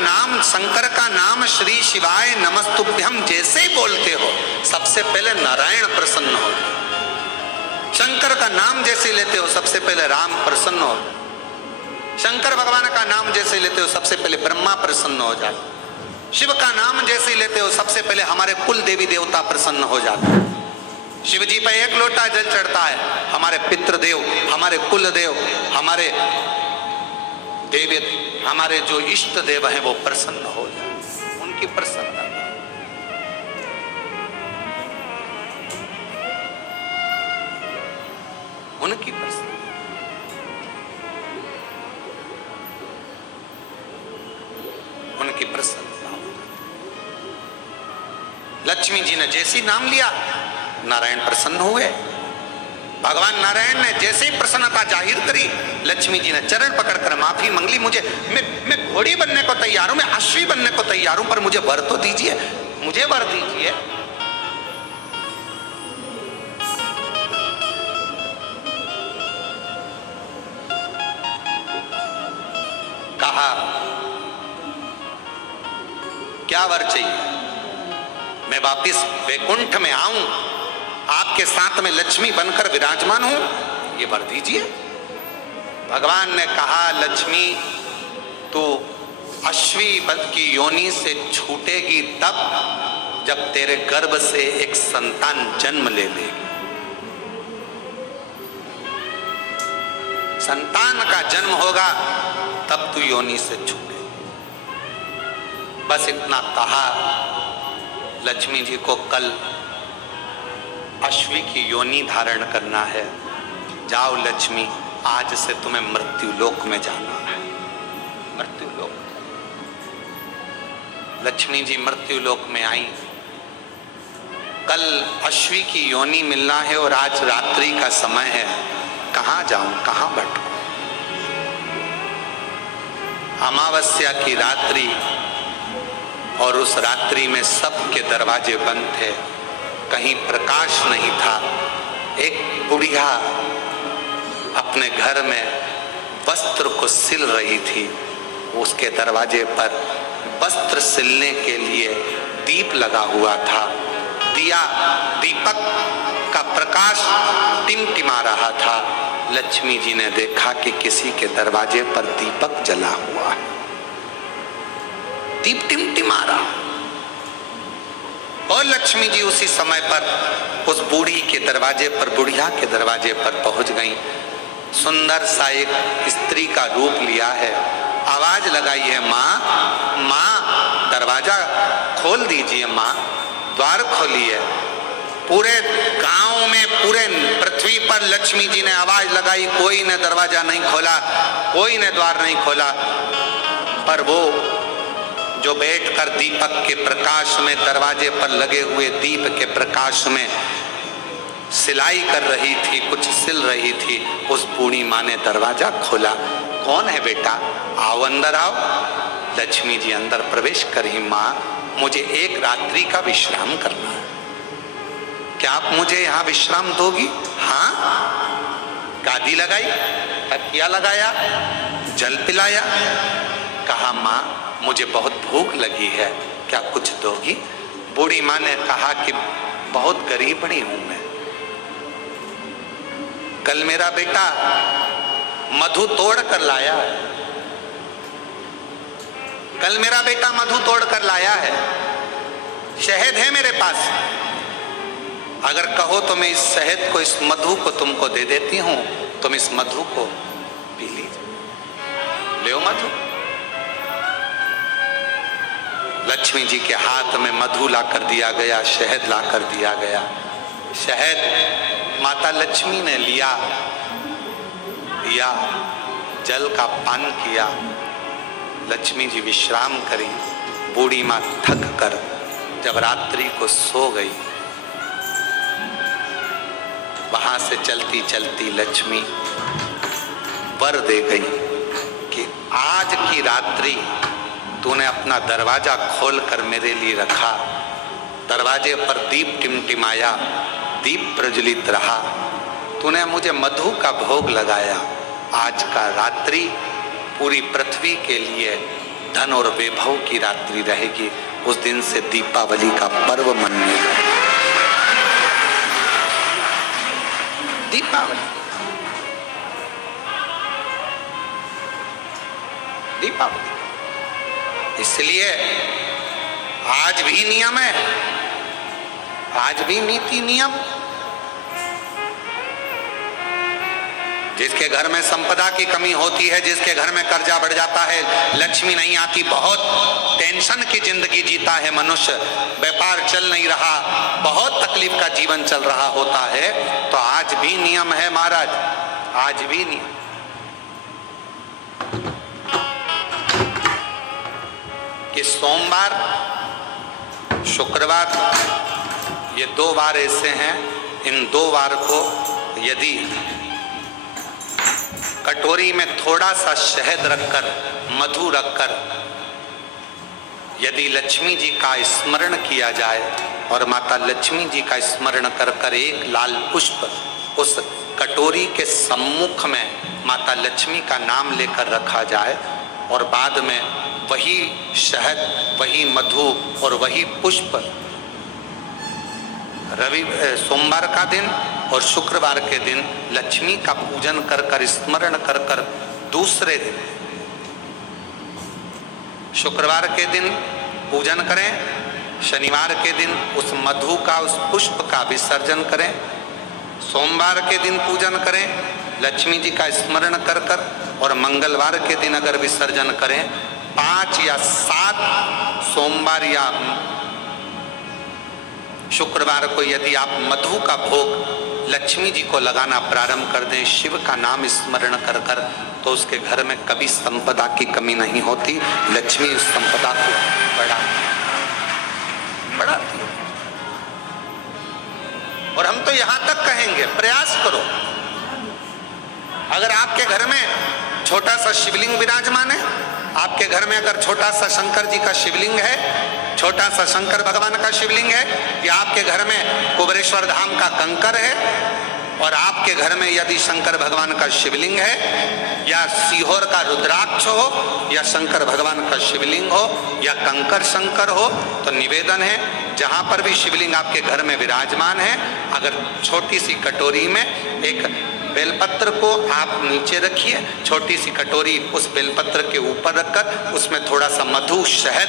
नाम, शंकर का नाम श्री शिवाय नमस्तुभ्यम जैसे ही बोलते हो, सबसे पहले नारायण प्रसन्न हो। शंकर का नाम जैसे लेते हो, सबसे पहले राम प्रसन्न हो। शंकर भगवान का नाम जैसे लेते हो, सबसे पहले ब्रह्मा प्रसन्न हो जाते। शिव का नाम जैसे लेते हो, सबसे पहले हमारे कुल देवी देवता प्रसन्न हो जाते। शिव जी पर एक लोटा जल चढ़ता है, हमारे पितृदेव, हमारे कुल देव, हमारे देवी, हमारे जो इष्ट देव हैं वो प्रसन्न हो जाते। उनकी प्रसन्नता, उनकी प्रसन्नता, उनकी प्रसन्नता। लक्ष्मी जी ने जैसे नाम लिया, नारायण प्रसन्न हुए। भगवान नारायण ने जैसे ही प्रसन्नता जाहिर करी, लक्ष्मी जी ने चरण पकड़कर माफी मांग ली। मैं घोड़ी बनने को तैयार हूं, मैं अश्वी बनने को तैयार हूं, पर मुझे वर तो दीजिए, मुझे वर दीजिए। कहा क्या वर चाहिए? मैं वापिस वैकुंठ में आऊं, आपके साथ में लक्ष्मी बनकर विराजमान हूं, ये वर दीजिए। भगवान ने कहा, लक्ष्मी तू अश्वी की योनि से छूटेगी तब जब तेरे गर्भ से एक संतान जन्म ले लेगी। संतान का जन्म होगा तब तू योनि से छूटेगी। बस इतना कहा। लक्ष्मी जी को कल अश्वी की योनि धारण करना है। जाओ लक्ष्मी, आज से तुम्हें मृत्यु लोक में जाना है। मृत्यु लोक। लक्ष्मी जी मृत्यु लोक में आई। कल अश्वी की योनि मिलना है और आज रात्रि का समय है। कहां जाऊं, कहां भटकूं? अमावस्या की रात्रि, और उस रात्रि में सबके दरवाजे बंद थे, कहीं प्रकाश नहीं था। एक बुढ़िया अपने घर में वस्त्र को सिल रही थी। उसके दरवाजे पर वस्त्र सिलने के लिए दीप लगा हुआ था। दिया, दीपक का प्रकाश टिमटिमा रहा था। लक्ष्मी जी ने देखा कि किसी के दरवाजे पर दीपक जला हुआ है, दीप टिमटिमा रहा। और लक्ष्मी जी उसी समय पर उस बूढ़ी के दरवाजे पर, बुढ़िया के दरवाजे पर पहुंच गई। सुंदर सा एक स्त्री का रूप लिया है। आवाज लगाई है, माँ माँ दरवाजा खोल दीजिए, माँ द्वार खोलिए। पूरे गांव में, पूरे पृथ्वी पर लक्ष्मी जी ने आवाज लगाई, कोई ने दरवाजा नहीं खोला, कोई ने द्वार नहीं खोला। पर वो जो बैठकर दीपक के प्रकाश में, दरवाजे पर लगे हुए दीप के प्रकाश में सिलाई कर रही थी, कुछ सिल रही थी, उस बूढ़ी माँ ने दरवाजा खोला। कौन है बेटा? आओ अंदर आओ। लक्ष्मी जी अंदर प्रवेश करी। माँ, मुझे एक रात्रि का विश्राम करना है, क्या आप मुझे यहाँ विश्राम दोगी? हाँ। गादी लगाई, तकिया लगाया, जल पिलाया। कहा, माँ मुझे बहुत भूख लगी है, क्या कुछ दोगी? बूढ़ी माँ ने कहा कि बहुत गरीबड़ी हूं मैं। कल मेरा बेटा मधु तोड़ कर लाया है, कल मेरा बेटा मधु तोड़ कर लाया है। शहद है मेरे पास, अगर कहो तो मैं इस शहद को, इस मधु को तुमको दे देती हूं, तुम इस मधु को पी लीजिए। ले मधु। लक्ष्मी जी के हाथ में मधु ला कर दिया गया, शहद ला कर दिया गया। शहद माता लक्ष्मी ने लिया, जल का पान किया। लक्ष्मी जी विश्राम करी। बूढ़ी माँ थक कर जब रात्रि को सो गई, वहां से चलती चलती लक्ष्मी वर दे गई कि आज की रात्रि तूने अपना दरवाजा खोलकर मेरे लिए रखा। दरवाजे पर दीप टिमटिमाया, दीप प्रज्वलित रहा। तूने मुझे मधु का भोग लगाया। आज का रात्रि पूरी पृथ्वी के लिए धन और वैभव की रात्रि रहेगी। उस दिन से दीपावली का पर्व मनेगा। दीपावली दीपावली इसलिए आज भी नियम है, आज भी नीति नियम। जिसके घर में संपदा की कमी होती है, जिसके घर में कर्जा बढ़ जाता है, लक्ष्मी नहीं आती, बहुत टेंशन की जिंदगी जीता है मनुष्य, व्यापार चल नहीं रहा, बहुत तकलीफ का जीवन चल रहा होता है, तो आज भी नियम है महाराज, आज भी नियम। कि सोमवार शुक्रवार ये 2 वार ऐसे हैं, इन 2 वार को यदि कटोरी में थोड़ा सा शहद रखकर, मधु रखकर यदि लक्ष्मी जी का स्मरण किया जाए और माता लक्ष्मी जी का स्मरण कर कर एक लाल पुष्प उस कटोरी के सम्मुख में माता लक्ष्मी का नाम लेकर रखा जाए और बाद में वही शहद, वही मधु और वही पुष्प सोमवार का दिन और शुक्रवार के दिन लक्ष्मी का पूजन कर कर, स्मरण कर कर, दूसरे दिन शुक्रवार के दिन पूजन करें, शनिवार के दिन उस मधु का, उस पुष्प का विसर्जन करें, सोमवार के दिन पूजन करें लक्ष्मी जी का स्मरण कर कर, और मंगलवार के दिन अगर विसर्जन करें, 5 या 7 सोमवार या शुक्रवार को यदि आप मधु का भोग लक्ष्मी जी को लगाना प्रारंभ कर दें, शिव का नाम स्मरण कर कर, तो उसके घर में कभी संपदा की कमी नहीं होती। लक्ष्मी उस संपदा को बढ़ाती है। और हम तो यहां तक कहेंगे, प्रयास करो, अगर आपके घर में छोटा सा शिवलिंग विराजमान है, आपके घर में अगर छोटा सा शंकर जी का शिवलिंग है, छोटा सा शंकर भगवान का शिवलिंग है, या आपके घर में कुबेरेश्वर धाम का कंकर है, और आपके घर में यदि शंकर भगवान का शिवलिंग है, या सीहोर का रुद्राक्ष हो, या शंकर भगवान का शिवलिंग हो, या कंकर शंकर हो, तो निवेदन है जहां पर भी शिवलिंग आपके घर में विराजमान है, अगर छोटी सी कटोरी में एक बेलपत्र को आप नीचे रखिए, छोटी सी कटोरी उस बेलपत्र के ऊपर रखकर उसमें थोड़ा सा मधु, शहद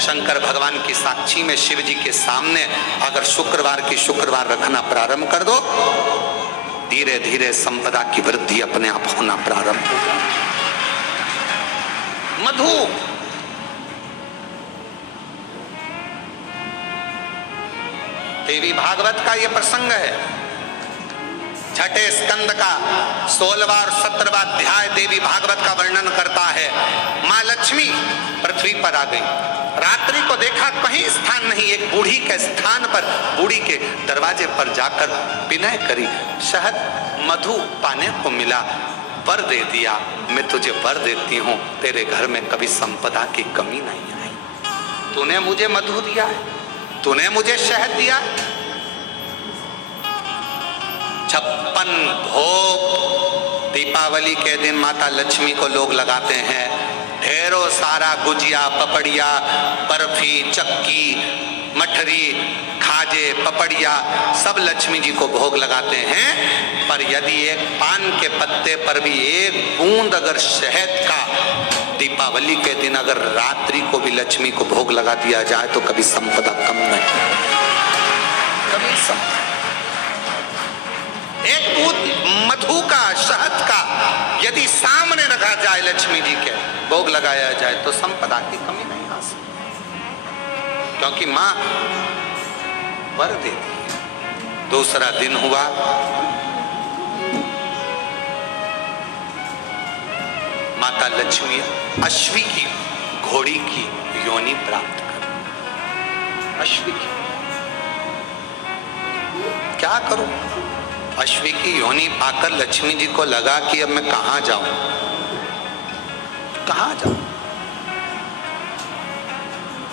शंकर भगवान की साक्षी में शिव जी के सामने अगर शुक्रवार की शुक्रवार रखना प्रारंभ कर दो, धीरे धीरे संपदा की वृद्धि अपने आप होना प्रारंभ होगा। मधु देवी भागवत का यह प्रसंग है, छठे स्कंद का 16वां और 17वां अध्याय देवी भागवत का वर्णन करता है। मां लक्ष्मी पृथ्वी पर आ गई, रात्रि को देखा कहीं स्थान नहीं, एक बूढ़ी के स्थान पर, बूढ़ी के दरवाजे पर जाकर विनय करी, शहद मधु पाने को मिला, वर दे दिया, मैं तुझे वर देती हूं, तेरे घर में कभी संपदा की कमी नहीं आई। तूने मुझे मधु दिया है, तूने मुझे शहद दिया है। 56 भोग दीपावली के दिन माता लक्ष्मी को लोग लगाते हैं, ढेरों सारा गुजिया, पपड़िया, बर्फी, चक्की, मठरी, खाजे, पपड़िया सब लक्ष्मी जी को भोग लगाते हैं। पर यदि एक पान के पत्ते पर भी एक बूंद अगर शहद का दीपावली के दिन अगर रात्रि को भी लक्ष्मी को भोग लगा दिया जाए तो कभी संपदा कम नहीं, कभी संपदा। एक बूंद मधु का, शहद का यदि सामने रखा जाए लक्ष्मी जी के, भोग लगाया जाए तो संपदा की कमी नहीं आ सकती, क्योंकि मां वर देती है। दूसरा दिन हुआ, माता लक्ष्मी अश्वी की घोड़ी की योनि प्राप्त कर। अश्वी की क्या करूं, अश्वी की योनि पाकर लक्ष्मी जी को लगा कि अब मैं कहां जाऊं, कहां जाऊं।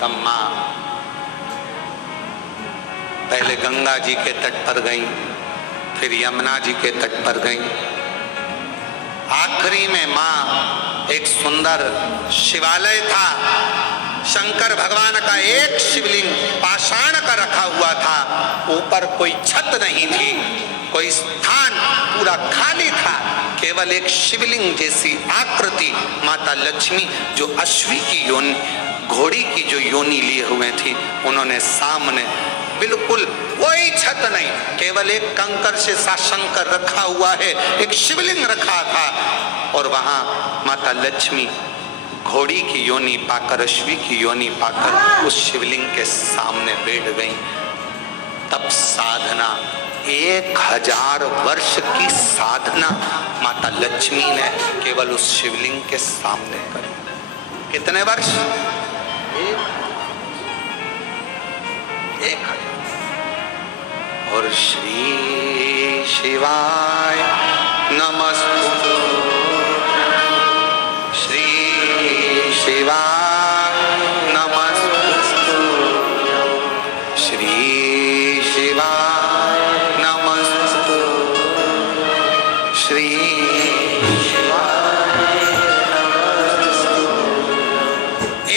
तब मां पहले गंगा जी के तट पर गई, फिर यमुना जी के तट पर गई, आखिरी में मां एक सुंदर शिवालय था, शंकर भगवान का एक शिवलिंग पाषाण का रखा हुआ था, ऊपर कोई छत नहीं थी, कोई स्थान पूरा खाली था, केवल एक शिवलिंग जैसी आकृति माता लक्ष्मी जो अश्वी की योनि, घोड़ी की जो योनि लिए हुए थी, उन्होंने सामने बिल्कुल कोई छत नहीं, केवल एक कंकर से सा शंकर रखा हुआ है, एक शिवलिंग रखा था, और वहां माता लक्ष्मी घोड़ी की योनि पाकर, अश्वी की योनि पाकर उस शिवलिंग के सामने बैठ गई। तब साधना 1000 वर्ष की साधना माता लक्ष्मी ने केवल उस शिवलिंग के सामने करी। कितने वर्ष? 1000। और श्री शिवाय नमस्तुते, श्री शिवाय नमस्तुते, श्री शिवाय नमस्तुते, श्री शिवाय नमस्तुते।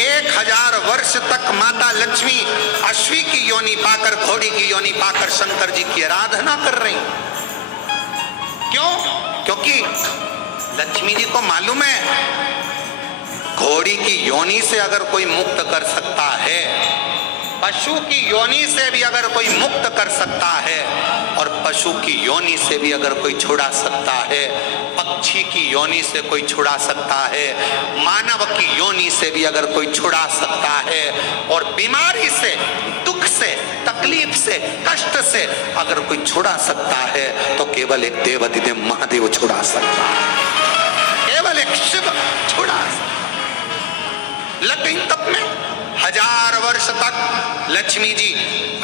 1000 वर्ष तक माता लक्ष्मी अश्वी की योनि पाकर, घोड़ी की योनि पाकर शंकर जी की आराधना कर रही। क्यों? क्योंकि लक्ष्मी जी को मालूम है घोड़ी की योनि से अगर कोई मुक्त कर सकता है, पशु की योनि से भी अगर कोई मुक्त कर सकता है, और पशु की योनि से भी अगर कोई छुड़ा सकता है, पक्षी की योनि से कोई छुड़ा सकता है, मानव की योनि से भी अगर कोई छुड़ा सकता है, और बीमारी से, दुख से, तकलीफ से, कष्ट से अगर कोई छुड़ा सकता है, तो केवल एक देवाधिदेव महादेव छुड़ा सकता है, केवल एक शिव छुड़ा सकता। लेकिन तब में 1000 वर्ष तक लक्ष्मी जी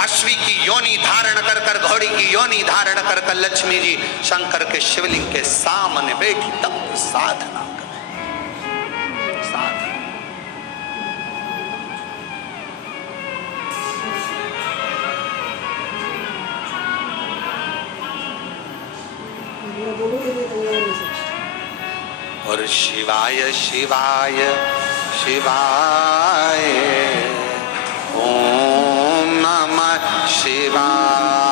अश्वी की योनि धारण कर कर, घोड़ी की योनि धारण कर कर लक्ष्मी जी शंकर के शिवलिंग के सामने बैठी, तब साधना कर, साधना। और शिवाय शिवाय शिवाय, ओम नमः शिवाय।